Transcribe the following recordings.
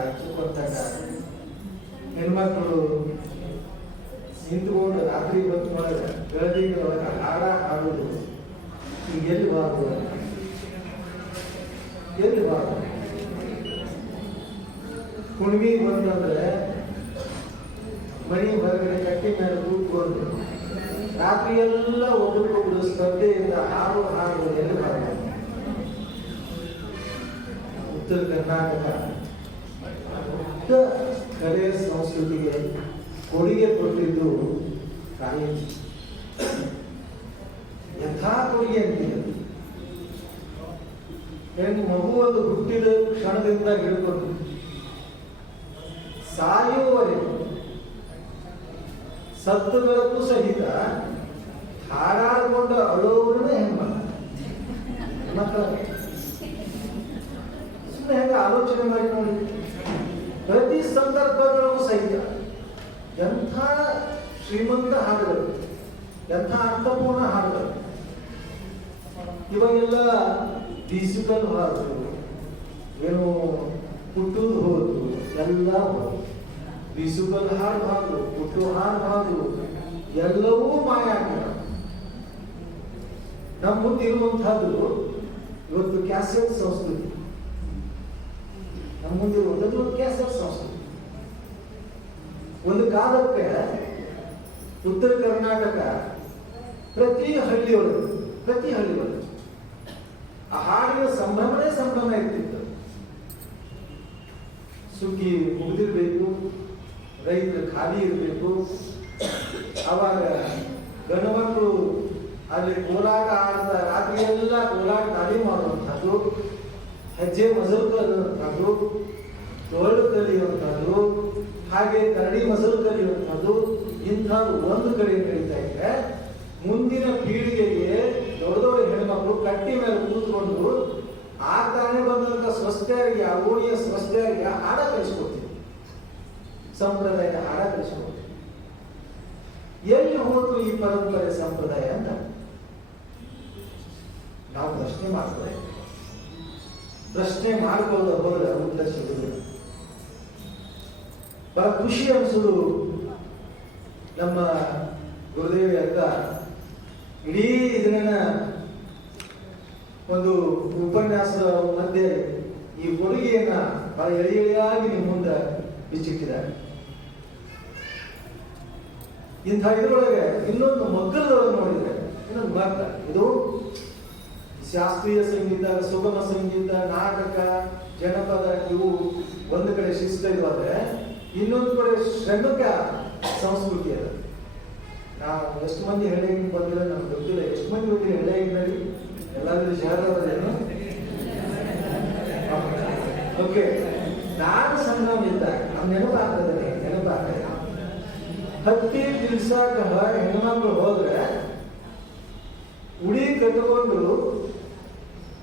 ಹೆಚ್ಚಿಕೊಂತಾಟ ಹೆಣ್ಮಕ್ಳು ನಿಂತ್ಕೊಂಡು ರಾತ್ರಿ ಹೊತ್ತಿನೊಳಗೆ ಒಳಗೆ ಹಾಡ ಹಾಡೋದು ಈಗ ಎಲ್ಲಿ ಬಾರದು? ಎಲ್ಲಿ ಬಾರದು? ಕುಣಿಮಿ ಬಂತಂದ್ರೆ ಮಣಿ ಹೊರಗಡೆ ಕಟ್ಟಿ ಮೇಲೆ ಕೂತ್ಕೊಂಡು ರಾತ್ರಿ ಎಲ್ಲ ಒಬ್ಬರಿಗೊಬ್ರು ಸ್ಪರ್ಧೆಯಿಂದ ಹಾಡು ಹಾಡು ಎಲ್ಲಿ ಬಾರದು? ಉತ್ತರ ಕರ್ನಾಟಕ. ದೊಡ್ಡ ಕಲೆ ಸಂಸ್ಕೃತಿಗೆ ಕೊಡುಗೆ ಕೊಟ್ಟಿದ್ದು ಕಾಯಂಜಿ. ಯಥಾ ಕೊಡುಗೆ ಅಂತೀವಿ ಹೆಣ್ಣು ಮಗು ಒಂದು ಹುಟ್ಟಿದ ಕ್ಷಣದಿಂದ ಹಿಡ್ಕೊಂಡು ಸಾಯುವವರೆಗೂ ಸತ್ತುಗಳಕ್ಕೂ ಸಹಿತ ಹಾಡಾಡ್ಕೊಂಡು ಅಳೋವ್ರನ್ನೇ ಹೆಣ್ಮಕ್ಳು ಹೆಣ್ಮಕ್ಳು ಸುಮ್ಮನೆ ಹೆಂಗ ಆಲೋಚನೆ ಮಾಡಿ ನೋಡಿ. ಪ್ರತಿ ಸಂದರ್ಭಗಳಲ್ಲೂ ಸಹಿತ. ಎಂಥ ಶ್ರೀಮಂತ ಹಾಡುಗಳು, ಎಂಥ ಅರ್ಥಪೂರ್ಣ ಹಾಡುಗಳು. ಇವಾಗೆಲ್ಲ ಡಿಜಿಟಲ್ ಹಾಡು, ಏನು ಹುಟ್ಟುದು ಹೋದು ಎಲ್ಲ ಹೋದು ಡಿಜಿಟಲ್ ಹಾಡು ಹಾಡು ಹುಟ್ಟು ಹಾಡು ಹಾಡು ಎಲ್ಲವೂ ಮಾಯ ನಮ್ಮ ಮುಂದೆ ಇರುವಂತಹದ್ದು ಇವತ್ತು ಕ್ಯಾಸೆಟ್ ಸಂಸ್ಕೃತಿ. ನಮ್ಮ ಮುಂದೆ ಇರುವಂಥದ್ದು ಒಂದು ಕ್ಯಾಸೆಟ್ ಸಂಸ್ಕೃತಿ. ಒಂದು ಕಾಲಕ್ಕೆ ಉತ್ತರ ಕರ್ನಾಟಕ. ಪ್ರತಿ ಹಳ್ಳಿಯೊಳಗೆ ಪ್ರತಿ ಹಳ್ಳಿಯೊಳಗೆ ಆ ಹಾಡಿನ ಸಂಭ್ರಮನೇ ಸಂಭ್ರಮ ಇರ್ತಿತ್ತು. ಸುಗ್ಗಿ ಮುಗಿದಿರ್ಬೇಕು ರೈತ ಖಾಲಿ ಇರಬೇಕು. ಅವಾಗ ಗಣಮಕ್ಕಳು ಅಲ್ಲಿ ಕೋಲಾಟ ಆಡಿದ ರಾತ್ರಿ ಎಲ್ಲ ಕೋಲಾಟ ಖಾಲಿ ಮಾಡುವಂಥದ್ದು, ಹೆಜ್ಜೆ ಮಸಲು ತರುವಂಥದ್ದು ತೋಳು ಕಲಿಯುವಂಥದ್ದು ಹಾಗೆ ಕರಡಿ ಮಸಲು ಕಲಿಯುವಂಥದ್ದು ಇಂಥ ಒಂದು ಕಡೆ ನಡೀತಾ ಇದ್ರೆ, ಮುಂದಿನ ಪೀಳಿಗೆಗೆ ದೊಡ್ಡ ದೊಡ್ಡ ಹೆಣ್ಮಕ್ಳು ಕಟ್ಟಿ ಮೇಲೆ ಕೂತ್ಕೊಂಡು ಆ ತಾನೇ ಬಂದಂತ ಸ್ವಸ್ಥರಿಗೆ ಆ ಓಣಿಯ ಸ್ವಸ್ಥರಿಗೆ ಹಾಡ ಕಲಿಸ್ಕೊಡ್ತೀವಿ ಸಂಪ್ರದಾಯದ ಹಾಡ ಕಲಿಸ್ಕೊಡ್ತೀವಿ ಎಲ್ಲಿ ಹೋದ್ರು ಈ ಪರಂಪರೆ ಸಂಪ್ರದಾಯ ಅಂತ? ನಾವು ಪ್ರಶ್ನೆ ಮಾಡ್ತೇವೆ ಪ್ರಶ್ನೆ ಮಾಡ್ಕೊಳ್ಳೋದು ಹೋದ್ರೆ ಉದ್ದೇಶ ಬಹಳ ಖುಷಿ ಅನಿಸೋದು ನಮ್ಮ ಗುರುದೇವಿ ಅಂತ. ಇಡೀ ಇದನ್ನ ಒಂದು ಉಪನ್ಯಾಸದ ಮಧ್ಯೆ ಈ ಕೊಡುಗೆಯನ್ನ ಬಹಳ ಎಳೆ ಎಳೆಯಾಗಿ ನಿಮ್ಮ ಮುಂದೆ ಬಿಚ್ಚಿಟ್ಟಿದ್ದಾರೆ. ಇಂಥ ಇದರೊಳಗೆ ಇನ್ನೊಂದು ಮಗ್ಗಲದೊಳಗೆ ನೋಡಿದ್ರೆ ಇನ್ನೊಂದು ಮಗ್ಗ. ಇದು ಶಾಸ್ತ್ರೀಯ ಸಂಗೀತ, ಸುಗಮ ಸಂಗೀತ, ನಾಟಕ, ಜನಪದ, ಇವು ಒಂದು ಕಡೆ ಶಿಸ್ತ ಇರುವಾದ್ರೆ ಇನ್ನೊಂದು ಕಡೆ ಶ್ರಮಿಕ ಸಂಸ್ಕೃತಿ ಅದ. ನಾವು ಎಷ್ಟು ಮಂದಿ ಹಳ್ಳಿಗೆ ಬಂದಿಲ್ಲ, ನಮ್ಗೆ ಗೊತ್ತಿಲ್ಲ. ಎಷ್ಟು ಮಂದಿ ಹೋಗಿರಿ ಹಳ್ಳಿಯಲ್ಲಿ ಎಲ್ಲಾದ್ರೂ ಶಹರದಲ್ಲೇನು ಓಕೆ. ನಾನು ಸಂಭ್ರಮ ಇದ್ದಾಗ ನಮ್ ನೆನಪಾಗ್ತದೆ ನೆನಪಾಗ್ತದೆ. ಹತ್ತಿ ಬಿಲ್ಸಾಕ ಹೆಣ್ಮಕ್ಳು ಹೋದ್ರೆ, ಉಡಿ ಕಟ್ಟಿಕೊಂಡು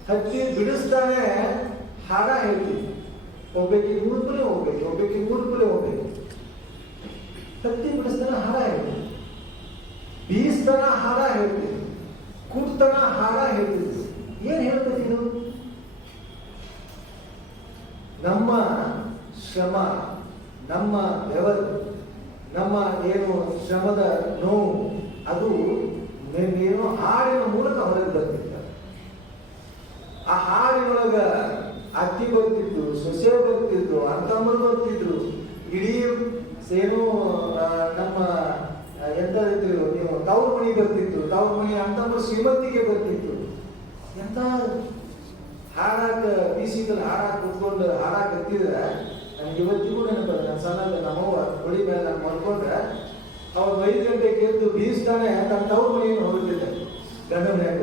ಹತ್ತಿ ಬಿಡಿಸ್ತಾನೆ ಹಾಡ ಹೇಳ್ತೀವಿ. ಒಬ್ಬಕ್ಕೆ ಮೂರ್ಪುಲೆ ಹೋಗ್ಬೇಕು, ಒಬ್ಬಕ್ಕೆ ಮೂರ್ಪುಲೆ ಹೋಗ್ಬೇಕು. ಹತ್ತಿ ಬಿಡಿಸ್ತಾನ ಹಾರ ಹೇಳ್ತೀವಿ ಬೀಸ್ತನ ಹಾರ ಹೇಳ್ತೀವಿ ಕೂಡ್ತಾನ ಹಾರ ಹೇಳ್ತೀವಿ ಏನ್ ಹೇಳ್ತೀವಿ ಇದು ನಮ್ಮ ಶ್ರಮ, ನಮ್ಮ ಬೆವರು, ನಮ್ಮ ಏನು ಶ್ರಮದ ನೋವು, ಅದು ಏನು ಹಾಡಿನ ಮೂಲಕ ಹೊರಗೆ ಬರ್ತಿತ್ತು ಆ ಹಾಡಿನೊಳಗ ಅತ್ತಿ ಬರ್ತಿದ್ರು ಸೊಸೆ ಬರ್ತಿದ್ರು ಅಣ್ಣಮ್ಮರು ಬರ್ತಿದ್ರು ಇಡೀ ಸೇನು ನಮ್ಮ ಎಂತ ಇದ್ರು ನೀವು ತವ್ರ ಬರ್ತಿತ್ತು ತವ್ರ ಮಣಿ ಅಂತಮ್ಮ ಶ್ರೀಮಂತಿಗೆ ಬರ್ತಿತ್ತು. ಎಂತ ಹಾಡಾಕ ಬೀಸಿದಲ್ಲಿ ಹಾಡಾಕ ಕುತ್ಕೊಂಡು ಹಾಡಾಕ ಹತ್ತಿದ್ರೆ ನನಗೆ ಇವತ್ತಿಗೂ ನೆನಪದ ನನ್ನ ಸಣ್ಣದ ನಮ್ಮವ್ವ ಹೊಳಿ ಮೇಲೆ ನಾನು ಮಲ್ಕೊಂಡ್ರೆ, ಅವ್ರು ಐದು ಗಂಟೆಗೆ ಎದ್ದು ಬೀಸ್ತಾನೆ ತನ್ನ ತವ್ರ ಮನೆಯನ್ನು ಹೋಗುತ್ತಿದ್ದೆ ಗಂಡ ಮನೆಯಾಗ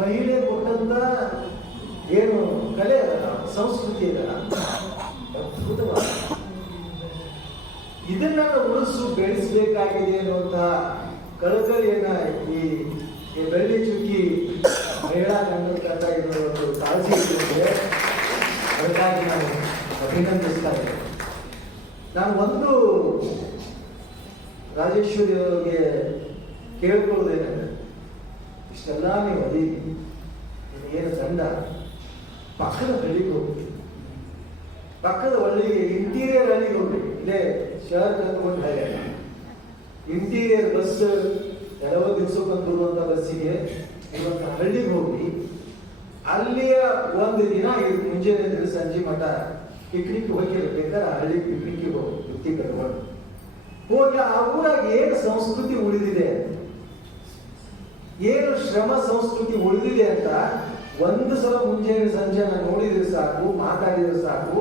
ಮಹಿಳೆ ಕೊಟ್ಟಂತ ಏನು ಕಲೆ ಅದಲ್ಲ, ಸಂಸ್ಕೃತಿ ಇದಲ್ಲ. ಅದ್ಭುತವಾದ. ಇದನ್ನ ಉಳಿಸು, ಬೆಳೆಸಬೇಕಾಗಿದೆ ಅನ್ನುವಂತಹ ಕಳಕಳಿಯನ್ನ ಈ ಬೆಳ್ಳಿ ಚುಕ್ಕಿ ಮಹಿಳಾ ಇರೋ ಒಂದು ಕಾಳಜಿ ಇದೆ ಅದಕ್ಕಾಗಿ ನಾನು ಅಭಿನಂದಿಸ್ತಾ ಇದ್ದೇನೆ. ನಾನು ಒಂದು ರಾಜೇಶ್ವರಿ ಅವರಿಗೆ ಕೇಳ್ಕೊಳ್ಳೋದೇನೆ ಇಷ್ಟೆಲ್ಲ ನೀವು ಅದಿ ಏನು ದಂಡ? ಪಕ್ಕದ ಹಳ್ಳಿಗೆ ಹೋಗಿ ಪಕ್ಕದ ಹಳ್ಳಿಗೆ ಇಂಟೀರಿಯರ್ ಹಳ್ಳಿಗೆ ಹೋಗಿ ಇಲ್ಲೇ ಶಹರ್ ಕರ್ಕೊಂಡು ಹಾಗೆ ಇಂಟೀರಿಯರ್ ಬಸ್ ಕೆಲವು ದಿವಸಕ್ಕೊಂದು ಬರುವಂತ ಬಸ್ಸಿಗೆ ಇವತ್ತು ಹಳ್ಳಿಗೆ ಹೋಗಿ ಅಲ್ಲಿಯ ಒಂದು ದಿನ ಇದು ಮುಂಜಾನೆ ಸಂಜೆ ಮಠ ಪಿಕ್ನಿಕ್ ಹೋಗಿರ್ಬೇಕಾದ್ರೆ ಆ ಹಳ್ಳಿ ಪಿಕ್ನಿಕ್ಗೆ ಹೋಗಿ ವೃತ್ತಿ ಕಟ್ಕೊಂಡು ಹೋಗಿ ಆ ಊರಾಗ ಏನು ಸಂಸ್ಕೃತಿ ಉಳಿದಿದೆ? ಏನು ಶ್ರಮ ಸಂಸ್ಕೃತಿ ಉಳಿದಿದೆ ಅಂತ ಒಂದು ಸಲ ಮುಂಜಾನೆ ಸಂಜೆ ನಾನು ನೋಡಿದ್ರೆ ಸಾಕು, ಮಾತಾಡಿದ್ರೆ ಸಾಕು,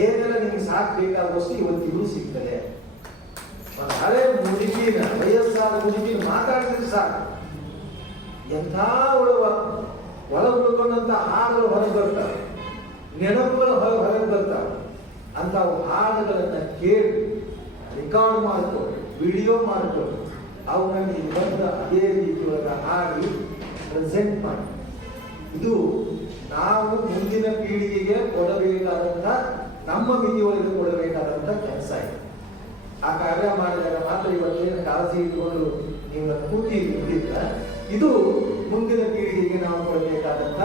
ಏನೆಲ್ಲ ನಿಮ್ಗೆ ಸಾಕು ಬೇಕಾಗುವಷ್ಟು ಇವತ್ತಿಗೂ ಸಿಗ್ತದೆ ಹಳೆ ಮುದುಕಿನ ವಯಸ್ಸಾದ ಮುದುಕಿನ ಮಾತಾಡಿದ್ರೆ ಸಾಕು. ಎಂಥ ಒಳವ ಒಳ ಉಳ್ಕೊಂಡಂತ ಹಾಡುಗಳು ಹೊರಗೆ ಬರ್ತಾವೆ. ನೆನಪುಗಳು ಹೊರ ಹೊರಗೆ ಬರ್ತಾವೆ. ಅಂತ ಹಾಡುಗಳನ್ನ ಕೇಳಿ ರೆಕಾರ್ಡ್ ಮಾಡಿಕೊಂಡು ವಿಡಿಯೋ ಮಾಡಿಕೊಂಡು ಅವುಗಳನ್ನು ಬಂದ ಅದೇ ರೀತಿಯೊಳಗ ಹಾಡಿ ಪ್ರೆಸೆಂಟ್ ಮಾಡಿ. ಇದು ನಾವು ಮುಂದಿನ ಪೀಳಿಗೆಗೆ ಕೊಡಬೇಕಾದಂತ ನಮ್ಮ ಮಿತಿಯೊಳಗೆ ಕೊಡಬೇಕಾದಂತ ಕೆಲಸ ಇದೆ. ಆ ಕಾರ್ಯ ಮಾಡಿದಾಗ ಮಾತ್ರ ಇವತ್ತೇನು ಕಾಳಜಿ ಇಟ್ಕೊಂಡು ನೀವು ಕೂತಿ ಇದ್ದಿಲ್ಲ ಇದು ಮುಂದಿನ ಪೀಳಿಗೆಗೆ ನಾವು ಕೊಡಬೇಕಾದಂತ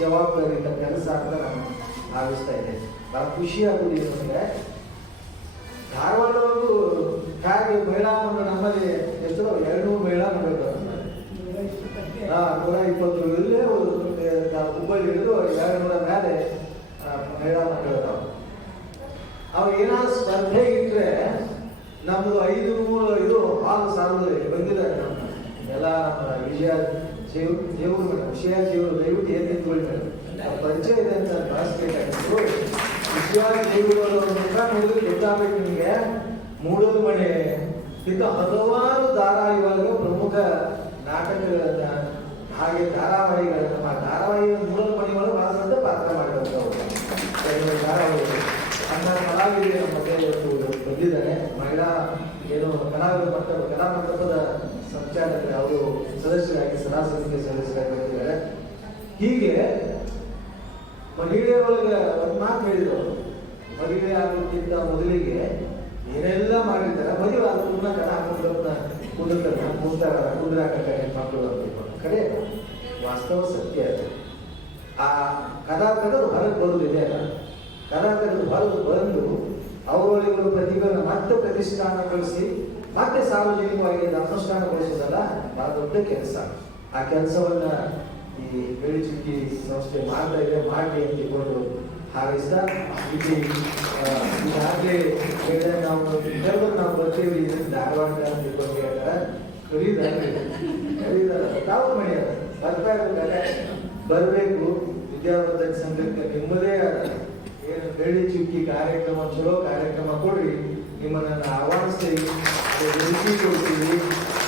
ಜವಾಬ್ದಾರಿಯಿಂದ ಕೆಲಸ ಅಂತ ನಾನು ಭಾವಿಸ್ತಾ ಇದ್ದೇನೆ. ಬಹಳ ಖುಷಿ ಆಗುದು ಏನಂದ್ರೆ ಒಂದು ಹೇಗೆ ಮಹಿಳಾ ನಮ್ಮಲ್ಲಿ ಎಷ್ಟು, ಎರಡು ಮಹಿಳಾ ಮಂಡಳಿಗಳು ಹಿಡಿದು ಎರಡು ಮೇಲೆ ಮೇಳವನ್ನು ಮಹಿಳಾ ಮಂಡಳ ಅದಾವ ಅವ್ ಏನಾದ್ರು ಸ್ಪರ್ಧೆ ಇಟ್ಟರೆ ನಮ್ದು ಐದು ಮೂರು ಇದು ಹಾಲು ಸಾಲದು ಬಂದಿದ್ದಾರೆ ನಮ್ಮ ಎಲ್ಲ ನಮ್ಮ ವಿಜಯ ಜೀವ ಜೀವರು ಮೇಡಮ್ ವಿಷಯ ಜೀವರು, ದಯವಿಟ್ಟು ಏನು ಆ ಪರಿಚಯ ಇದೆ ಅಂತ ಬಳಸ್ಬೇಕಾಗಿತ್ತು ವಿಷಯ ಜೀವಗಳು ಮುಖ ನೋಡಿದ್ರೆ ಗೊತ್ತಾಗಬೇಕು ನಿಮಗೆ. ಮೂಡೋದು ಮನೆ ಇಂಥ ಹಲವಾರು ಧಾರಾವಾಹಿಗಳು ಪ್ರಮುಖ ನಾಟಕಗಳನ್ನ ಹಾಗೆ ಧಾರಾವಾಹಿಗಳನ್ನ ಆ ಧಾರಾವಾಹಿ ಮೂಲ ಮನೆಗಳು ಬಹಳ ಪಾತ್ರ ಮಾಡಿದಂಥವ್ರು. ಕೆಲವು ಧಾರಾವಾಹಿಗಳು ಅನ್ನ ಕಲಾವಿದೆ ನಮ್ಮ ಮಧ್ಯೆ ಇವತ್ತು ಬಂದಿದ್ದಾರೆ ಮಹಿಳಾ ಏನು ಕಲಾವಿದ ಮಂಟಪ ಕಲಾ ಮಂಟಪದ ಸಂಚಾಲಕರು ಅವರು ಸದಸ್ಯರಾಗಿ ಸದಾ ಸದಸ್ಯರಾಗಿ ಬಂದಿದ್ದಾರೆ. ಹೀಗೆ ಮಹಿಳೆಯೊಳಗೆ ಒಂದು ಮಾತು ಹೇಳಿದರು ಮದುವೆ ಆಗೋಕ್ಕಿಂತ ಮೊದಲಿಗೆ ಏನೆಲ್ಲ ಮಾಡಿರ್ತಾರೆ ಮದುವೆ ಆದ ಕೂಡ ಕಲಾ ಕುದುರ್ತಾರ ಕೂತಾರ ಹಾಕಕ್ಕೆ ಮಕ್ಕಳು ಅಂತ ಕರೆ ವಾಸ್ತವ ಸತ್ಯ ಅದು ಆ ಕದಾ ತೆಗೆದು ಹೊರಗೆ ಬರುವುದಿದೆ ಅಲ್ಲ? ಕದಾ ಹೊರಗೆ ಬಂದು ಅವರೊಳಗಿರುವ ಪ್ರತಿಭೆಯನ್ನು ಮತ್ತೆ ಪ್ರತಿಷ್ಠಾನಗೊಳಿಸಿ ಮತ್ತೆ ಸಾರ್ವಜನಿಕವಾಗಿ ಅನುಷ್ಠಾನಗೊಳಿಸೋದಲ್ಲ ಬಹಳ ದೊಡ್ಡ ಕೆಲಸ. ಆ ಕೆಲಸವನ್ನ ಈ ಬೆಳಿ ಚುಕ್ಕಿ ಸಂಸ್ಥೆ ಮಾಡ್ತಾ ಇದೆ, ಮಾಡಲಿ ಅಂತ ಹಾರೈಸಿದ ಇಲ್ಲಿ ಈಗಾಗಲೇ ಹೇಳಿದ ನಾವು ನಾವು ಬರ್ತೀವಿ ಇದನ್ನ ಧಾರವಾಡ ಅಂತ ಹೇಳ್ತಾರೆ ತಾವು ಬರ್ತಾ ಬರಬೇಕು. ವಿದ್ಯಾವರ್ಧಕ ಸಂಘಕ್ಕೆ ನಿಮ್ಮದೇ ಏನು ಬೆಳ್ಳಿ ಚುಕ್ಕಿ ಕಾರ್ಯಕ್ರಮ, ಚಲೋ ಕಾರ್ಯಕ್ರಮ ಕೊಡಿ ನಿಮ್ಮನ್ನ ನಾನು ಆಹ್ವಾನಿಸ್ತೀವಿ ಕೊಡ್ತೀವಿ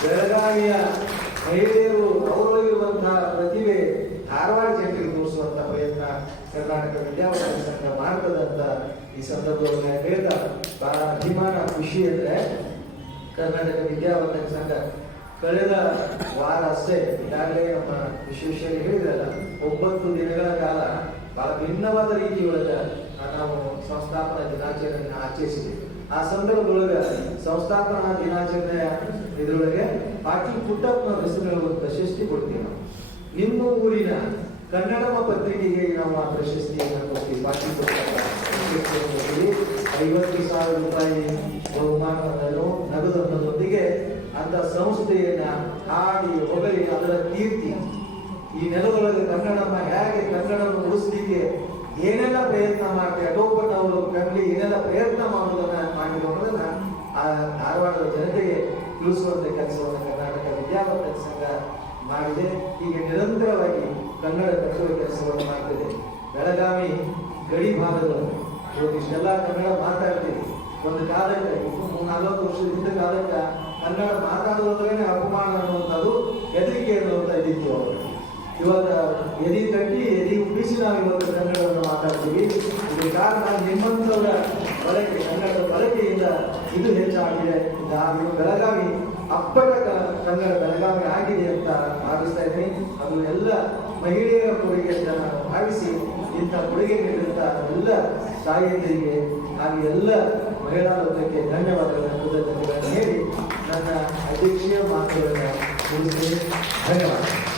ಬೆಳಗಾವಿಯ ಮಹಿಳೆಯರು ಗೌರವಿರುವಂತಹ ಪ್ರತಿಭೆ ಧಾರವಾಡ ಜನರಿಗೆ ತೋರಿಸುವಂತ ಪ್ರಯತ್ನ ಕರ್ನಾಟಕ ವಿದ್ಯಾವರ್ಧಕ ಸಂಘ ಮಾಡ್ತದಂತ ಈ ಸಂದರ್ಭದಲ್ಲಿ ಹೇಳ್ತಾ ಬಹಳ ಅಭಿಮಾನ, ಖುಷಿ ಅಂದ್ರೆ ಕರ್ನಾಟಕ ವಿದ್ಯಾವರ್ಧಕ ಸಂಘ ಕಳೆದ ವಾರ ಅಷ್ಟೇ ಈಗಾಗಲೇ ನಮ್ಮ ವಿಶ್ವೇಶ್ವರಿ ಹೇಳಿದಲ್ಲ ಒಂಬತ್ತು ದಿನಗಳ ಕಾಲ ಬಹಳ ಭಿನ್ನವಾದ ರೀತಿಯೊಳಗ ನಾವು ಸಂಸ್ಥಾಪನಾ ದಿನಾಚರಣೆಯನ್ನು ಆಚರಿಸಿದ್ವಿ. ಆ ಸಂದರ್ಭದೊಳಗ ಸಂಸ್ಥಾಪನಾ ದಿನಾಚರಣೆಯ ಇದರೊಳಗೆ ಪಾಟೀಲ್ ಪುಟ್ಟಪ್ಪನ ಹೆಸರು ಪ್ರಶಸ್ತಿ ಕೊಡ್ತೀವಿ ನಾವು. ನಿಮ್ಮ ಊರಿನ ಕನ್ನಡಮ ಪತ್ರಿಕೆಗೆ ನಾವು ಆ ಪ್ರಶಸ್ತಿಯನ್ನು ಕೊಡ್ತೀವಿ. ಪಾಟೀಲ್ ಪುಟ್ಟಪ್ಪ ಐವತ್ತು ಸಾವಿರ ರೂಪಾಯಿ ಬಹುಮಾನವನ್ನು ನಗದು ಅಂತ ಸಂಸ್ಥೆಯನ್ನ ಹಾಡಿ ಹೊಗಳಿ ಅದರ ಕೀರ್ತಿ ಈ ನೆಲದೊಳಗೆ ಕನ್ನಡಮ್ಮ ಹೇಗೆ ಕನ್ನಡವನ್ನು ಉಳಿಸ್ಲಿಕ್ಕೆ ಏನೆಲ್ಲ ಪ್ರಯತ್ನ ಮಾಡ್ತಾರೆ ಅಟೋಪಟ್ ಅವರು ಕಣ್ಲಿ ಏನೆಲ್ಲ ಪ್ರಯತ್ನ ಮಾಡೋದನ್ನ ಮಾಡಿರೋದನ್ನ ಆ ಧಾರವಾಡದ ಜನತೆಗೆ ತಿಳಿಸುವಂತ ಕೆಲಸವನ್ನು ಕರ್ನಾಟಕ ವಿದ್ಯಾವರ್ಧಕ ಸಂಘ ಮಾಡಿದೆ. ಹೀಗೆ ನಿರಂತರವಾಗಿ ಕನ್ನಡ ಕಟ್ಟುವ ಕೆಲಸವನ್ನು ಮಾಡ್ತಿದೆ. ಬೆಳಗಾವಿ ಗಡಿ ಭಾಗದವರು ಇವತ್ತು ಇಷ್ಟೆಲ್ಲ ಕನ್ನಡ ಮಾತಾಡ್ತೀವಿ ಒಂದು ಕಾಲಕ್ಕೆ ನಲವತ್ತು ವರ್ಷದ ಹಿಂದೆ ಕಾಲಕ್ಕೆ ಕನ್ನಡ ಮಾತಾಡೋದ್ರೇನೆ ಅಪಮಾನ ಅನ್ನುವಂಥದ್ದು ಹೆದರಿಕೆ ಅನ್ನುವಂಥ ಇದ್ದಿತ್ತು ಅವರು. ಇವಾಗ ಎದಿ ಕಟ್ಟಿ, ಎದಿ ಉಬ್ಬಿಸಿ ನಾವು ಇವತ್ತು ಕನ್ನಡವನ್ನು ಮಾತಾಡ್ತೀವಿ. ಇದಕ್ಕೆ ಕಾರಣ ನಿಮ್ಮಂಥವರ ಬಳಕೆ ಕನ್ನಡದ ಬಳಕೆಯಿಂದ ಇದು ಹೆಚ್ಚಾಗಿದೆ. ನಾವು ಬೆಳಗಾವಿ ಅಪ್ಪಟ ಕನ್ನಡ ಬೆಳಗಾವಿ ಆಗಿದೆ ಅಂತ ಭಾವಿಸ್ತಾ ಇದ್ದೀನಿ. ಅದು ಎಲ್ಲ ಮಹಿಳೆಯರ ಕೊಡುಗೆ ಅಂತ ನಾನು ಭಾವಿಸಿ, ಇಂಥ ಕೊಡುಗೆ ನೀಡಿದಂಥ ಎಲ್ಲ ತಾಯಿಯರಿಗೆ ಹಾಗೆ ಎಲ್ಲ ಮಹಿಳಾ ಲೋಕಕ್ಕೆ ಧನ್ಯವಾದಗಳನ್ನು ಹೇಳಿ त्यांना अध्यक्षीय मान्यवर धन्यवाद.